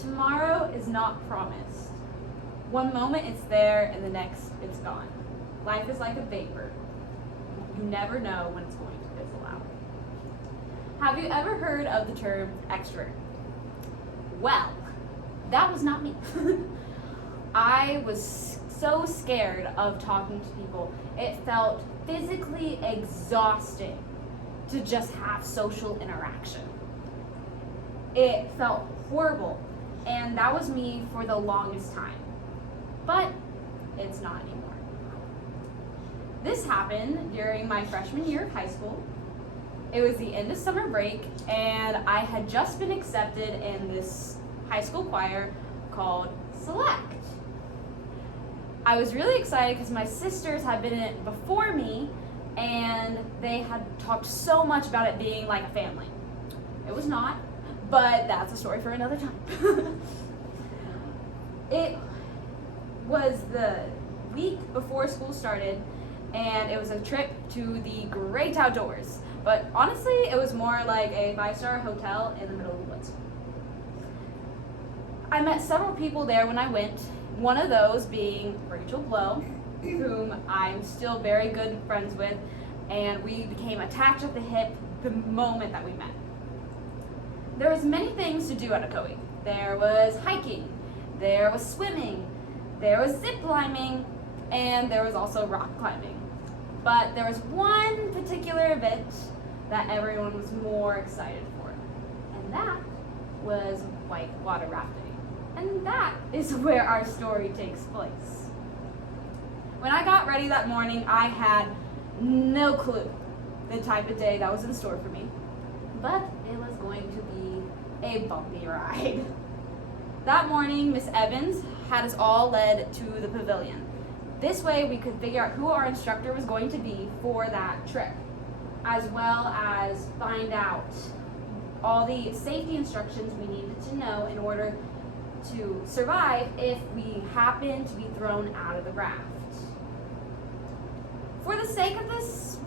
Tomorrow is not promised. One moment it's there and the next it's gone. Life is like a vapor. You never know when it's going to fizzle out. Have you ever heard of the term extrovert? Well, that was not me. I was so scared of talking to people. It felt physically exhausting to just have social interaction. It felt horrible, and that was me for the longest time. But it's not anymore. This happened during my freshman year of high school. It was the end of summer break, and I had just been accepted in this high school choir called Select. I was really excited because my sisters had been in it before me, and they had talked so much about it being like a family. It was not, but that's a story for another time. It was the week before school started, and it was a trip to the great outdoors. But honestly, it was more like a 5-star hotel in the middle of the woods. I met several people there when I went, one of those being Rachel Blow, whom I'm still very good friends with, and we became attached at the hip the moment that we met. There was many things to do at Ocoee. There was hiking, there was swimming, there was zip lining, and there was also rock climbing. But there was one particular event that everyone was more excited for, and that was whitewater rafting. And that is where our story takes place. When I got ready that morning, I had no clue the type of day that was in store for me, but it was going to be a bumpy ride. That morning, Miss Evans had us all led to the pavilion. This way we could figure out who our instructor was going to be for that trip, as well as find out all the safety instructions we needed to know in order to survive if we happen to be thrown out of the raft. For the sake of this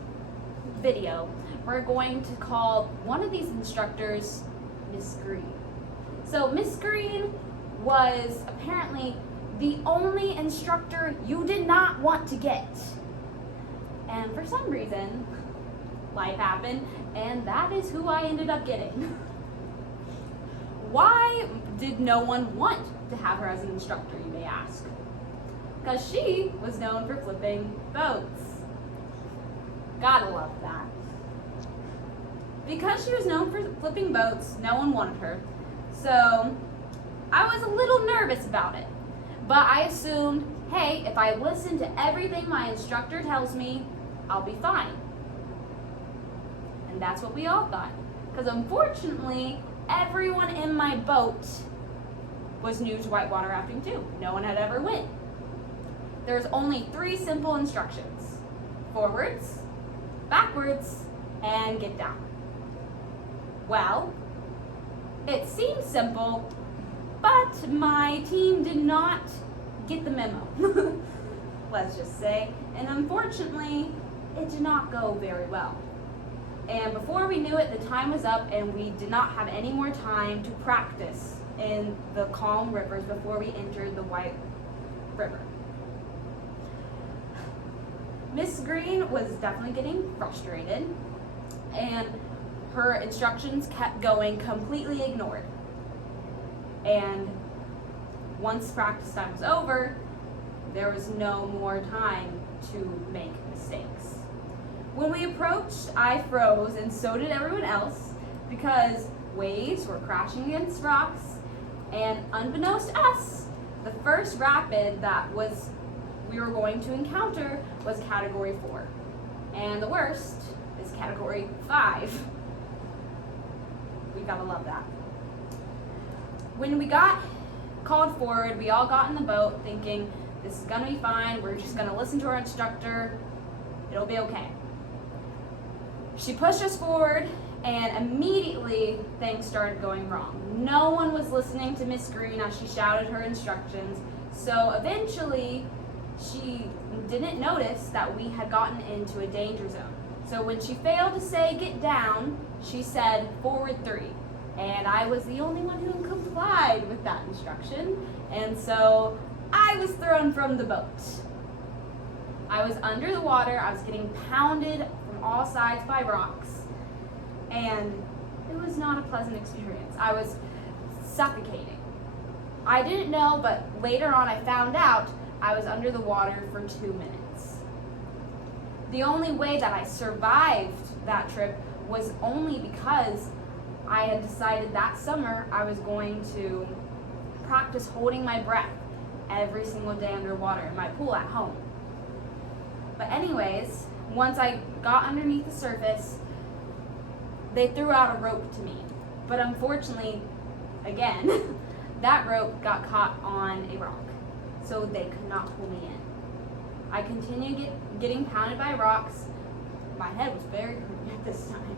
video, we're going to call one of these instructors Miss Green. So Miss Green was apparently the only instructor you did not want to get. And for some reason, life happened, and that is who I ended up getting. Why did no one want to have her as an instructor, you may ask? Because she was known for flipping boats. Gotta love that. Because she was known for flipping boats, no one wanted her. So I was a little nervous about it. But I assumed, hey, if I listen to everything my instructor tells me, I'll be fine. And that's what we all thought. Because unfortunately, everyone in my boat was new to whitewater rafting too. No one had ever went. There's only 3 simple instructions: forwards, backwards, and get down. Well, it seems simple, but my team did not get the memo, let's just say, and unfortunately, it did not go very well. And before we knew it, the time was up and we did not have any more time to practice in the calm rivers before we entered the White River. Miss Green was definitely getting frustrated, and her instructions kept going completely ignored. And once practice time was over, there was no more time to make mistakes. When we approached, I froze, and so did everyone else, because waves were crashing against rocks, and unbeknownst to us, the first rapid that we were going to encounter was Category 4, and the worst is Category 5. We gotta love that. When we got called forward, we all got in the boat thinking, this is gonna be fine, we're just gonna listen to our instructor, it'll be okay. She pushed us forward, and immediately things started going wrong. No one was listening to Miss Green as she shouted her instructions, so eventually she didn't notice that we had gotten into a danger zone. So when she failed to say get down, she said forward 3, and I was the only one who complied with that instruction, and so I was thrown from the boat. I was under the water, I was getting pounded from all sides by rocks, and it was not a pleasant experience. I was suffocating. I didn't know, but later on I found out I was under the water for 2 minutes. The only way that I survived that trip was only because I had decided that summer I was going to practice holding my breath every single day underwater in my pool at home. But anyways, once I got underneath the surface, they threw out a rope to me. But unfortunately, again, that rope got caught on a rock, so they could not pull me in. I continued getting pounded by rocks. My head was very hurting at this time.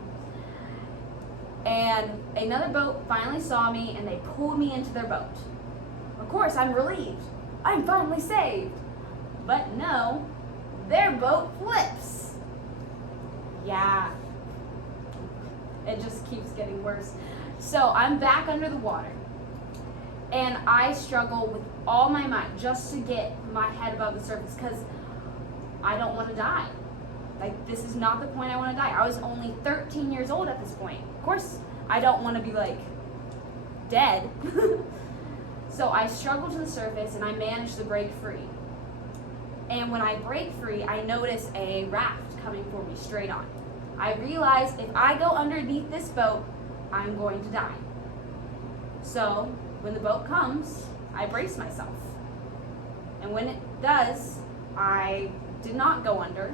And another boat finally saw me and they pulled me into their boat. Of course, I'm relieved. I'm finally saved. But no, their boat flips. Yeah, it just keeps getting worse. So I'm back under the water. And I struggle with all my might just to get my head above the surface because I don't want to die. Like, this is not the point I want to die. I was only 13 years old at this point. Of course, I don't want to be, like, dead. So I struggle to the surface and I manage to break free. And when I break free, I notice a raft coming for me straight on. I realize if I go underneath this boat, I'm going to die. So when the boat comes, I brace myself. And when it does, I did not go under,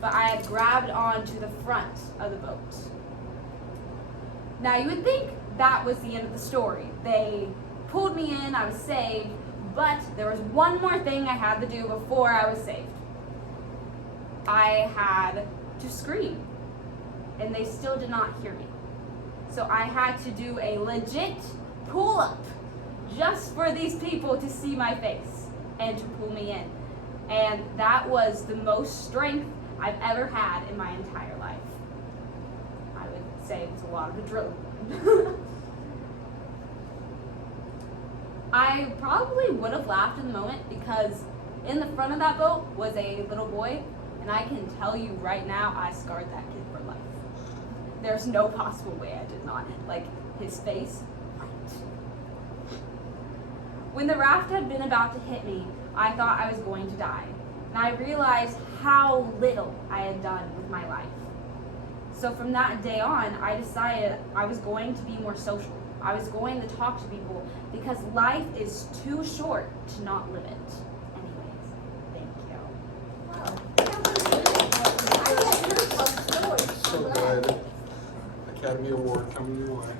but I had grabbed onto the front of the boat. Now you would think that was the end of the story. They pulled me in, I was saved, but there was one more thing I had to do before I was saved. I had to scream, and they still did not hear me. So I had to do a legit pull-up just for these people to see my face and to pull me in. And that was the most strength I've ever had in my entire life. I would say it's a lot of adrenaline. I probably would have laughed in the moment because in the front of that boat was a little boy, and I can tell you right now, I scarred that kid for life. There's no possible way I did not. Like, his face, right. When the raft had been about to hit me, I thought I was going to die, and I realized how little I had done with my life. So from that day on, I decided I was going to be more social. I was going to talk to people because life is too short to not live it. Anyways, thank you. So glad Academy Award coming your way.